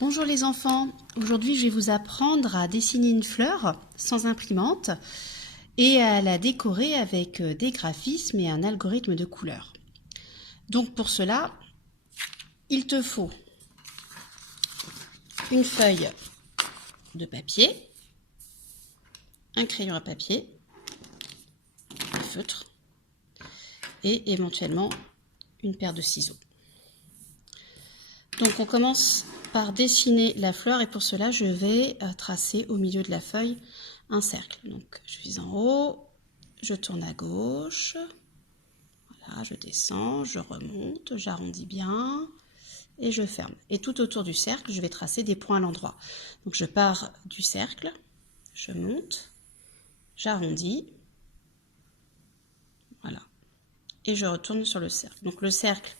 Bonjour les enfants, aujourd'hui je vais vous apprendre à dessiner une fleur sans imprimante et à la décorer avec des graphismes et un algorithme de couleurs. Donc pour cela, il te faut une feuille de papier, un crayon à papier, un feutre et éventuellement une paire de ciseaux. Donc on commence par dessiner la fleur et pour cela je vais tracer au milieu de la feuille un cercle. Donc je suis en haut, je tourne à gauche, voilà, je descends, je remonte, j'arrondis bien et je ferme. Et tout autour du cercle, je vais tracer des points à l'endroit. Donc je pars du cercle, je monte, j'arrondis, voilà, et je retourne sur le cercle. Donc le cercle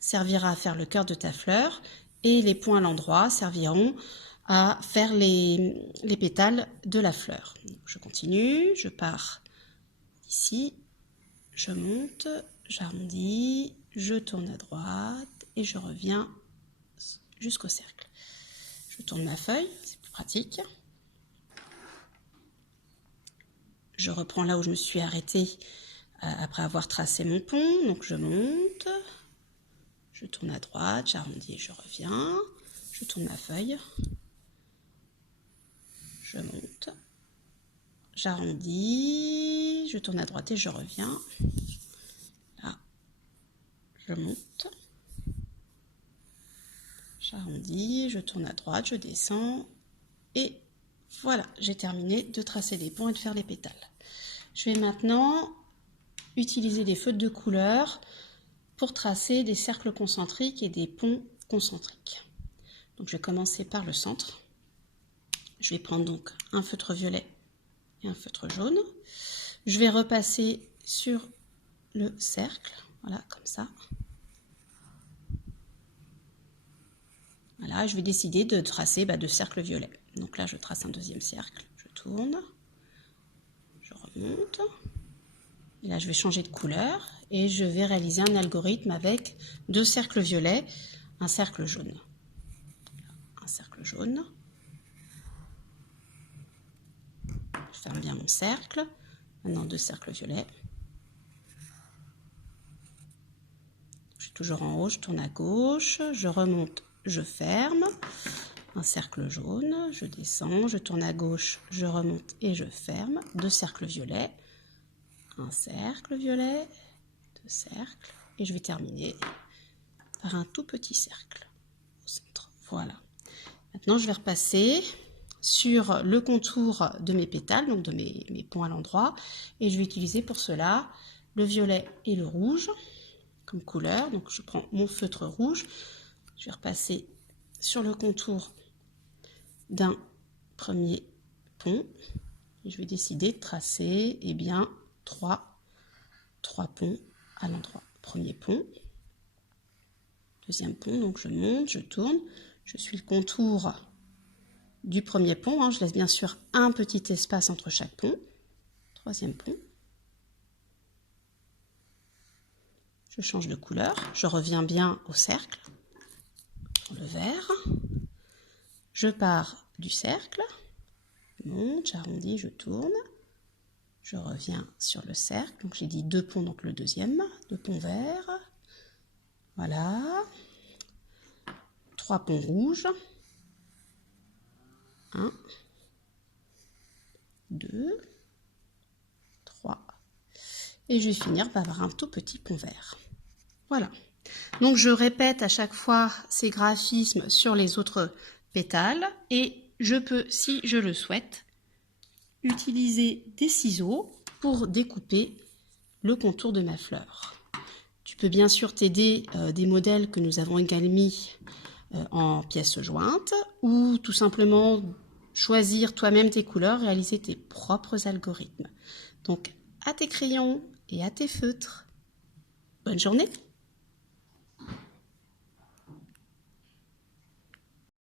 servira à faire le cœur de ta fleur et les points à l'endroit serviront à faire les pétales de la fleur. Donc, je continue, je pars ici, je monte, j'arrondis, je tourne à droite et je reviens jusqu'au cercle. Je tourne ma feuille, c'est plus pratique. Je reprends là où je me suis arrêtée après avoir tracé mon pont, donc je monte. Je tourne à droite, j'arrondis et je reviens. Je tourne ma feuille. Je monte. J'arrondis. Je tourne à droite et je reviens. Là. Je monte. J'arrondis. Je tourne à droite, je descends. Et voilà, j'ai terminé de tracer les ponts et de faire les pétales. Je vais maintenant utiliser des feutres de couleur pour tracer des cercles concentriques et des ponts concentriques. Donc je vais commencer par le centre. Je vais prendre donc un feutre violet et un feutre jaune. Je vais repasser sur le cercle, voilà, comme ça. Voilà, je vais décider de tracer deux cercles violets. Donc là, je trace un deuxième cercle, je tourne, je remonte. Et là, je vais changer de couleur et je vais réaliser un algorithme avec deux cercles violets, un cercle jaune. Un cercle jaune. Je ferme bien mon cercle. Maintenant, deux cercles violets. Je suis toujours en haut, je tourne à gauche, je remonte, je ferme. Un cercle jaune, je descends, je tourne à gauche, je remonte et je ferme. Deux cercles violets. Un cercle violet, deux cercles. Et je vais terminer par un tout petit cercle au centre. Voilà. Maintenant, je vais repasser sur le contour de mes pétales, donc de mes ponts à l'endroit. Et je vais utiliser pour cela le violet et le rouge comme couleur. Donc, je prends mon feutre rouge. Je vais repasser sur le contour d'un premier pont. Et je vais décider de tracer trois ponts à l'endroit. Premier pont, deuxième pont, donc je monte, je tourne, je suis le contour du premier pont, je laisse bien sûr un petit espace entre chaque pont. Troisième pont, je change de couleur, je reviens bien au cercle, pour le vert, je pars du cercle, je monte, j'arrondis, je tourne, je reviens sur le cercle, donc j'ai dit deux ponts, donc le deuxième, deux ponts verts, voilà, trois ponts rouges, 1, 2, 3, et je vais finir par avoir un tout petit pont vert. Voilà. Donc je répète à chaque fois ces graphismes sur les autres pétales et je peux, si je le souhaite, utiliser des ciseaux pour découper le contour de ma fleur. Tu peux bien sûr t'aider des modèles que nous avons également mis en pièces jointes ou tout simplement choisir toi-même tes couleurs, réaliser tes propres algorithmes. Donc à tes crayons et à tes feutres. Bonne journée!